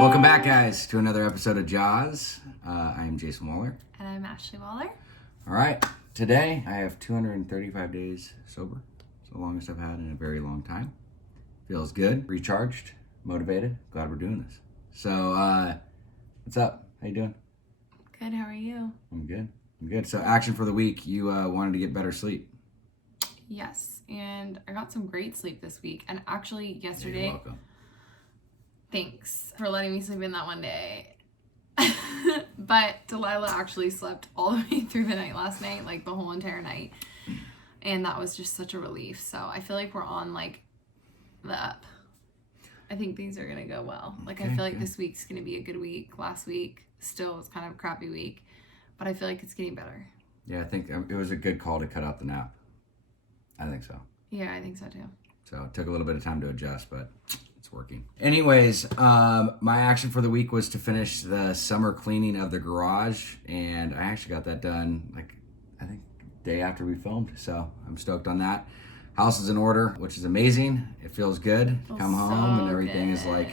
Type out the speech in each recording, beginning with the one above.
Welcome back, guys, to another episode of JAWS. I'm Jason Wahler. And I'm Ashley Wahler. All right, today I have 235 days sober. It's the longest I've had in a very long time. Feels good, recharged, motivated. Glad we're doing this. So, what's up? How you doing? Good, how are you? I'm good. So, action for the week. You wanted to get better sleep. Yes, and I got some great sleep this week. And actually, yesterday... You're welcome. Thanks for letting me sleep in that one day. But Delilah actually slept all the way through the night last night, like the whole entire night. And that was just such a relief. So I feel like we're on like the up. I think things are going to go well. Like I feel like this week's going to be a good week. Last week still was kind of a crappy week. But I feel like it's getting better. Yeah, I think it was a good call to cut out the nap. I think so. Yeah, I think so too. So it took a little bit of time to adjust, but it's working. Anyways, my action for the week was to finish the summer cleaning of the garage, and I actually got that done, like, I think day after we filmed, so I'm stoked on that. House is in order, which is amazing. It feels good to come home, and everything is like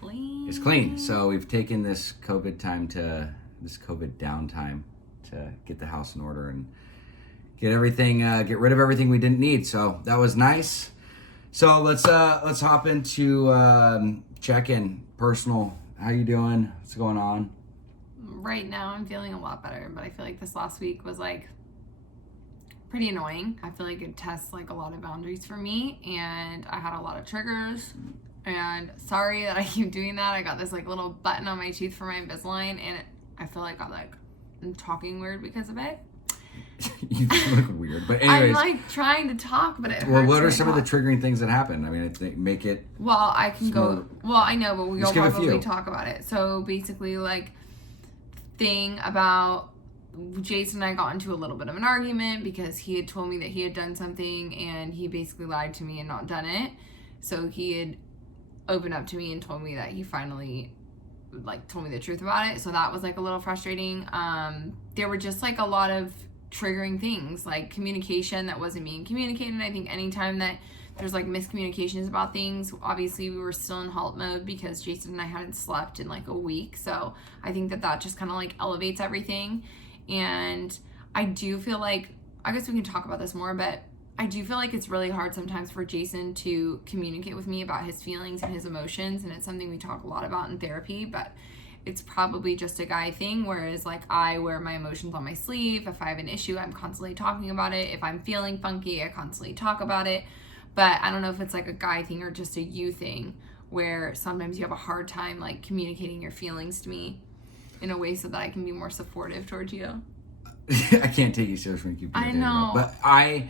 clean. It's clean. So we've taken this COVID downtime to get the house in order and get rid of everything we didn't need. So that was nice. So let's hop into check-in, personal. How you doing? What's going on? Right now I'm feeling a lot better, but I feel like this last week was like pretty annoying. I feel like it tests like a lot of boundaries for me, and I had a lot of triggers. And sorry that I keep doing that. I got this like little button on my tooth for my Invisalign, and I feel like I'm talking weird because of it. You look weird, but anyways. I'm like trying to talk, but it hurts. Well, what are some of the triggering things that happen? I mean, I think make it. Well, I can go. Well, I know, but we'll probably talk about it. So basically, like, thing about Jason and I got into a little bit of an argument because he had told me that he had done something, and he basically lied to me and not done it. So he had opened up to me and told me that he finally like told me the truth about it. So that was like a little frustrating. There were just like a lot of triggering things, like communication that wasn't being communicated. I think anytime that there's like miscommunications about things, obviously we were still in halt mode because Jason and I hadn't slept in like a week. So I think that just kind of like elevates everything. And I do feel like, I guess we can talk about this more, but I do feel like it's really hard sometimes for Jason to communicate with me about his feelings and his emotions. And it's something we talk a lot about in therapy, but it's probably just a guy thing, whereas like I wear my emotions on my sleeve. If I have an issue, I'm constantly talking about it. If I'm feeling funky, I constantly talk about it. But I don't know if it's like a guy thing or just a you thing, where sometimes you have a hard time like communicating your feelings to me in a way so that I can be more supportive towards you. I can't take you seriously when you keep doing I know. But I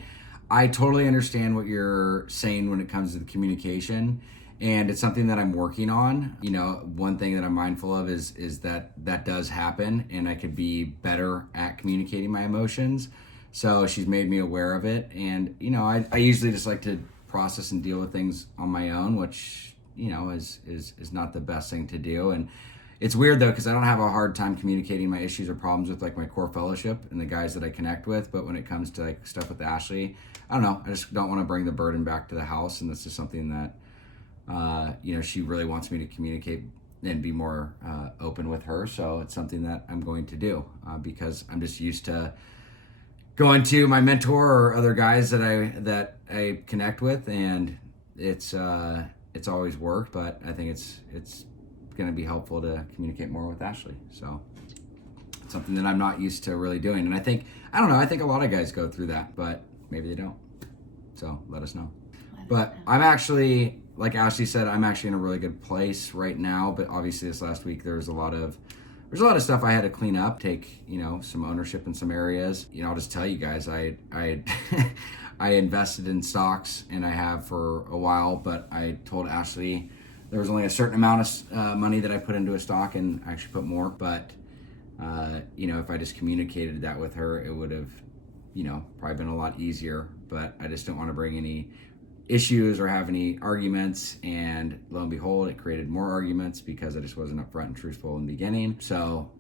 totally understand what you're saying when it comes to the communication. And it's something that I'm working on. You know, one thing that I'm mindful of is that does happen, and I could be better at communicating my emotions. So she's made me aware of it. And, you know, I usually just like to process and deal with things on my own, which, you know, is not the best thing to do. And it's weird though, because I don't have a hard time communicating my issues or problems with like my core fellowship and the guys that I connect with. But when it comes to like stuff with Ashley, I don't know. I just don't want to bring the burden back to the house. And that's just something that, you know, she really wants me to communicate and be more open with her. So it's something that I'm going to do because I'm just used to going to my mentor or other guys that I connect with, and it's always worked. But I think it's going to be helpful to communicate more with Ashley. So it's something that I'm not used to really doing. And I think a lot of guys go through that, but maybe they don't. So let us know. But I'm actually, like Ashley said, I'm actually in a really good place right now. But obviously this last week there's a lot of stuff I had to clean up, take, you know, some ownership in some areas. You know, I'll just tell you guys, I I invested in stocks, and I have for a while, but I told Ashley there was only a certain amount of money that I put into a stock, and I actually put more. But you know, if I just communicated that with her, it would have, you know, probably been a lot easier. But I just don't want to bring any issues or have any arguments, and lo and behold, it created more arguments because I just wasn't upfront and truthful in the beginning. So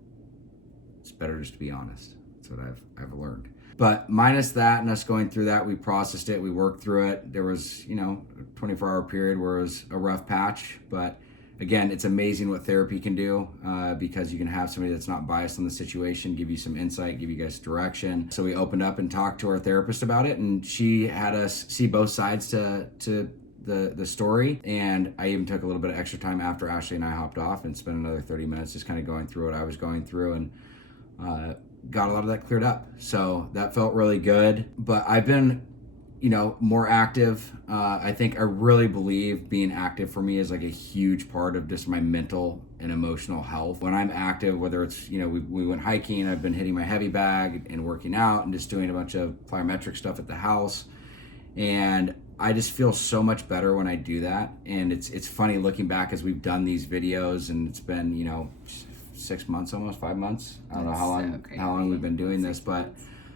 it's better just to be honest. That's what I've learned. But minus that and us going through that, we processed it, we worked through it. There was, you know, a 24-hour period where it was a rough patch, but again, it's amazing what therapy can do because you can have somebody that's not biased on the situation, give you some insight, give you guys direction. So we opened up and talked to our therapist about it, and she had us see both sides to the story. And I even took a little bit of extra time after Ashley and I hopped off and spent another 30 minutes just kind of going through what I was going through, and got a lot of that cleared up. So that felt really good. But I've been, more active. I really believe being active for me is like a huge part of just my mental and emotional health. When I'm active, whether it's, we went hiking, I've been hitting my heavy bag and working out and just doing a bunch of plyometric stuff at the house. And I just feel so much better when I do that. And it's funny looking back as we've done these videos, and it's been, 6 months, almost 5 months. I don't know how long we've been doing this, but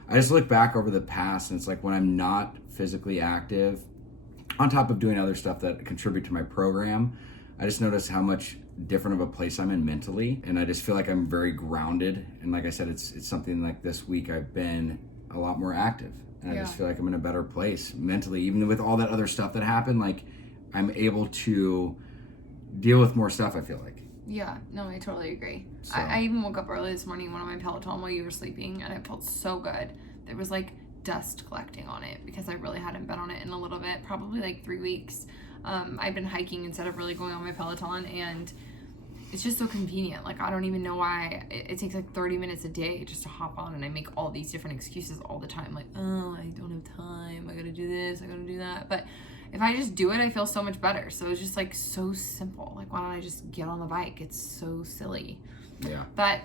I just look back over the past, and it's like when I'm not physically active, on top of doing other stuff that contribute to my program, I just notice how much different of a place I'm in mentally, and I just feel like I'm very grounded. And like I said, it's something like this week I've been a lot more active, and I just feel like I'm in a better place mentally, even with all that other stuff that happened. Like, I'm able to deal with more stuff, I feel like. Yeah, no, I totally agree. So. I even woke up early this morning, went on my Peloton while you were sleeping, and it felt so good. There was like dust collecting on it because I really hadn't been on it in a little bit, probably like 3 weeks. I've been hiking instead of really going on my Peloton, and it's just so convenient. Like, I don't even know why it takes like 30 minutes a day just to hop on, and I make all these different excuses all the time. Like, oh, I don't have time. I gotta do this. I gotta do that. But if I just do it, I feel so much better. So it's just like so simple. Like, why don't I just get on the bike? It's so silly. Yeah. But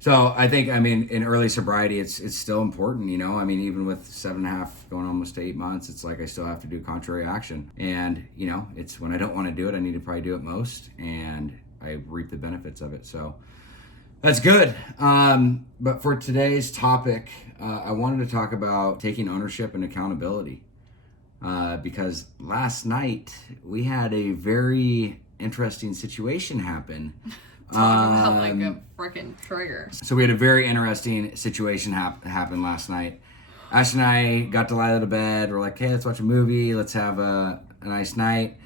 so I think, in early sobriety, it's still important, even with 7.5 going almost to 8 months, it's like I still have to do contrary action. And, it's when I don't want to do it, I need to probably do it most, and I reap the benefits of it. So that's good. But for today's topic, I wanted to talk about taking ownership and accountability. Because last night we had a very interesting situation happen. Talk about like a freaking trigger. So we had a very interesting situation happen last night. Ash and I got Delilah to bed. We're like, hey, let's watch a movie. Let's have a nice night.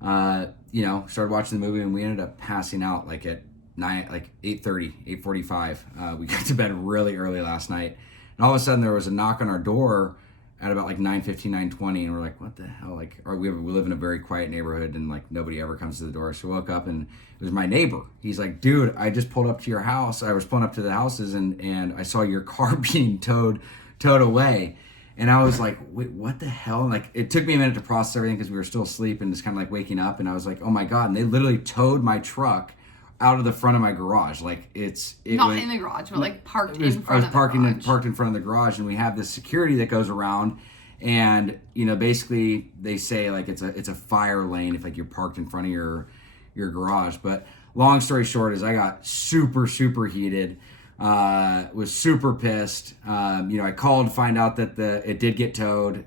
Started watching the movie, and we ended up passing out like at 8:30, 8:45. We got to bed really early last night. And all of a sudden there was a knock on our door at about like 9:15, 9:20, and we're like, what the hell? Like, we live in a very quiet neighborhood, and like nobody ever comes to the door. So we woke up, and it was my neighbor. He's like, dude, I just pulled up to your house. I was pulling up to the houses, and I saw your car being towed away. And I was like, wait, what the hell? And like, it took me a minute to process everything because we were still asleep and just kind of like waking up. And I was like, oh my God. And they literally towed my truck out of the front of my garage. Like, not in the garage, but like parked in front of the garage. Parked in front of the garage, and we have this security that goes around, and basically they say like it's a fire lane if like you're parked in front of your garage. But long story short is I got super heated, was super pissed. I called to find out that it did get towed.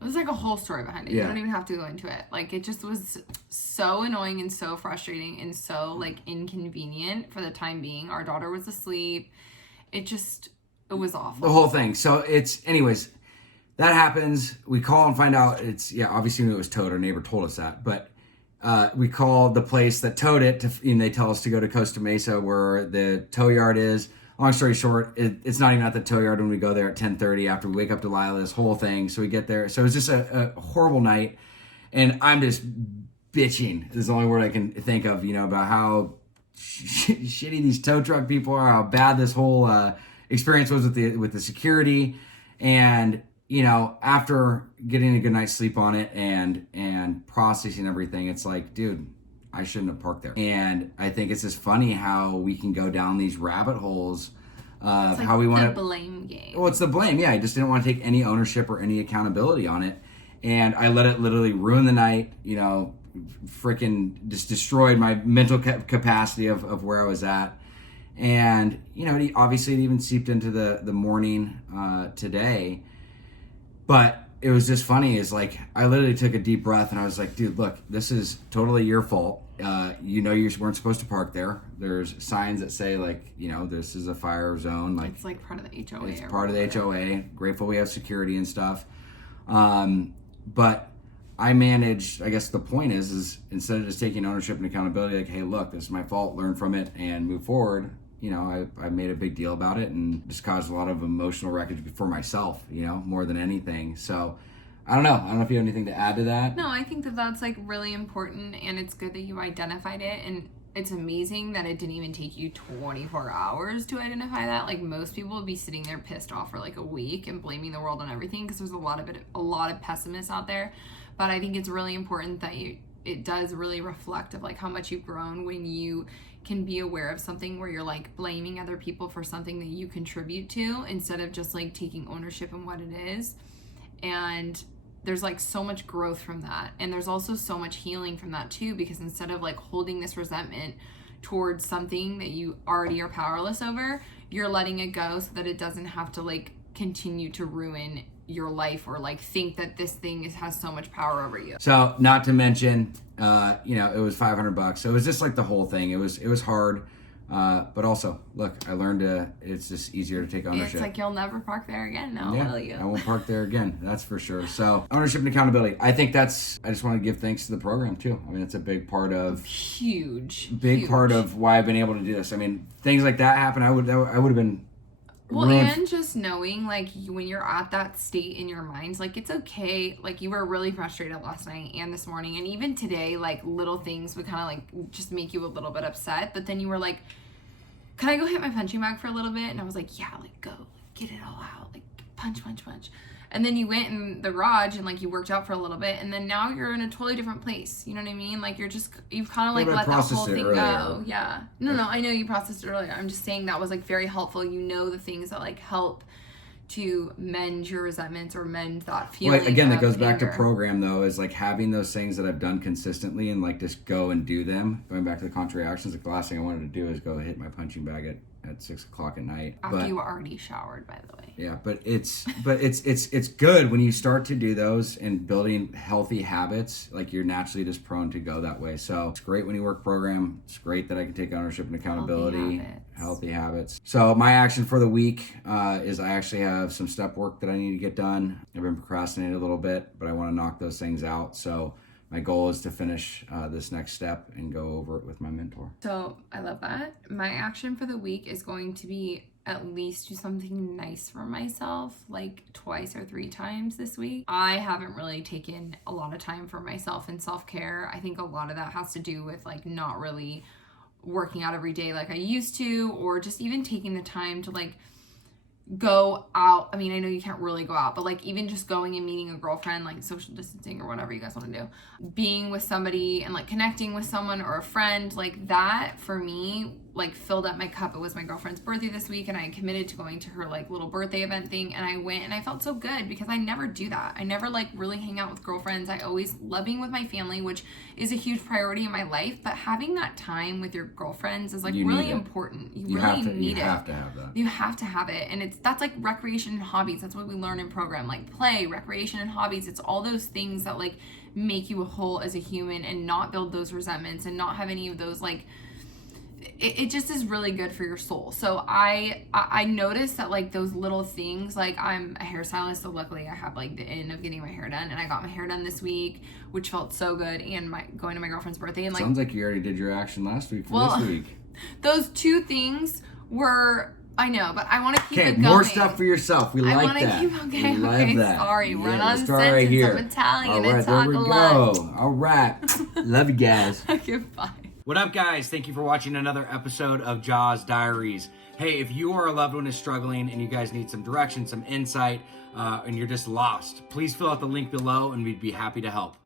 There's like a whole story behind it. Yeah. You don't even have to go into it. Like, it just was so annoying and so frustrating and so like inconvenient for the time being. Our daughter was asleep. It was awful. The whole thing. So anyways, that happens. We call and find out obviously it was towed. Our neighbor told us that, but we called the place that towed it and they tell us to go to Costa Mesa where the tow yard is. Long story short, it's not even at the tow yard when we go there at 10:30 after we wake up Delilah, this whole thing. So we get there. So it was just a horrible night. And I'm just bitching. This is the only word I can think of, about how shitty these tow truck people are, how bad this whole experience was with the security. And, after getting a good night's sleep on it and processing everything, it's like, dude, I shouldn't have parked there. And I think it's just funny how we can go down these rabbit holes of how we want to... It's the blame game. Well, it's the blame, yeah. I just didn't want to take any ownership or any accountability on it. And I let it literally ruin the night, freaking just destroyed my mental capacity of where I was at. And, obviously it even seeped into the morning today. But it was just funny is like, I literally took a deep breath and I was like, dude, look, this is totally your fault. You weren't supposed to park there. There's signs that say like, this is a fire zone. Like, it's like part of the HOA. It's part of the HOA. Grateful we have security and stuff. But I manage, I guess the point is instead of just taking ownership and accountability, like, hey, look, this is my fault, learn from it and move forward. You know, I made a big deal about it and just caused a lot of emotional wreckage for myself, you know, more than anything. So I don't know if you have anything to add to that. No, I think that that's like really important, and it's good that you identified it, and it's amazing that it didn't even take you 24 hours to identify that. Like, most people would be sitting there pissed off for like a week and blaming the world on everything, because there's a lot of pessimists out there. But I think it's really important that it does really reflect of like how much you've grown when you can be aware of something where you're like blaming other people for something that you contribute to, instead of just like taking ownership in what it is. And there's like so much growth from that, and there's also so much healing from that too, because instead of like holding this resentment towards something that you already are powerless over, you're letting it go so that it doesn't have to like continue to ruin your life, or like think that this thing has so much power over you. So not to mention, you know, it was $500. So it was just like the whole thing. It was hard. But also, look, I learned it's just easier to take ownership. It's like you'll never park there again now, will you? I won't park there again, that's for sure. So ownership and accountability. I think I just want to give thanks to the program too. I mean, it's a big part of... Huge. Part of why I've been able to do this. I mean, things like that happen, I would have been... Well, and just knowing, like, when you're at that state in your mind, like, it's okay. Like, you were really frustrated last night and this morning, and even today, like, little things would kind of, like, just make you a little bit upset. But then you were like, can I go hit my punching bag for a little bit? And I was like, yeah, like, go. Like, get it all out. Like, punch. And then you went in the garage and, like, you worked out for a little bit. And then now you're in a totally different place. You know what I mean? Like, you've kind of, like, let that whole thing go. Yeah. No, I know you processed it earlier. I'm just saying that was, like, very helpful. You know the things that, like, help to mend your resentments or mend that feeling. Well, again, that goes back to program, though, is, like, having those things that I've done consistently and, like, just go and do them. Going back to the contrary actions, like, the last thing I wanted to do is go hit my punching bag at 6 o'clock at night. After you were already showered, by the way. Yeah, but it's good when you start to do those and building healthy habits. Like, you're naturally just prone to go that way. So it's great when you work program. It's great that I can take ownership and accountability. Healthy habits. So my action for the week is I actually have some step work that I need to get done. I've been procrastinating a little bit, but I want to knock those things out. So my goal is to finish this next step and go over it with my mentor. So I love that. My action for the week is going to be at least do something nice for myself, like 2 or 3 times this week. I haven't really taken a lot of time for myself in self-care. I think a lot of that has to do with like not really working out every day like I used to, or just even taking the time to like go out. I mean, I know you can't really go out, but like even just going and meeting a girlfriend, like social distancing or whatever you guys want to do, being with somebody and like connecting with someone or a friend, like that for me like filled up my cup. It was my girlfriend's birthday this week, and I committed to going to her like little birthday event thing, and I went and I felt so good because I never do that. I never like really hang out with girlfriends. I always love being with my family, which is a huge priority in my life, but having that time with your girlfriends is like really important. You really need it. You have to have that. You have to have it. And that's like recreation and hobbies. That's what we learn in program, like play, recreation and hobbies. It's all those things that like make you a whole as a human and not build those resentments and not have any of those like it just is really good for your soul. So I noticed that like those little things, like I'm a hairstylist, so luckily I have like the in of getting my hair done, and I got my hair done this week, which felt so good, and going to my girlfriend's birthday, and like sounds like you already did your action last week for this week. Those 2 things were, I know, but I want to keep it going. More stuff for yourself. We like that. Okay, that. Sorry, run on sentence. Right here. I'm Italian. All right, and talk there we a lot. go. All right. Love you guys. Okay, bye. What up, guys? Thank you for watching another episode of JAWS Diaries. Hey, if you or a loved one is struggling and you guys need some direction, some insight, and you're just lost, please fill out the link below and we'd be happy to help.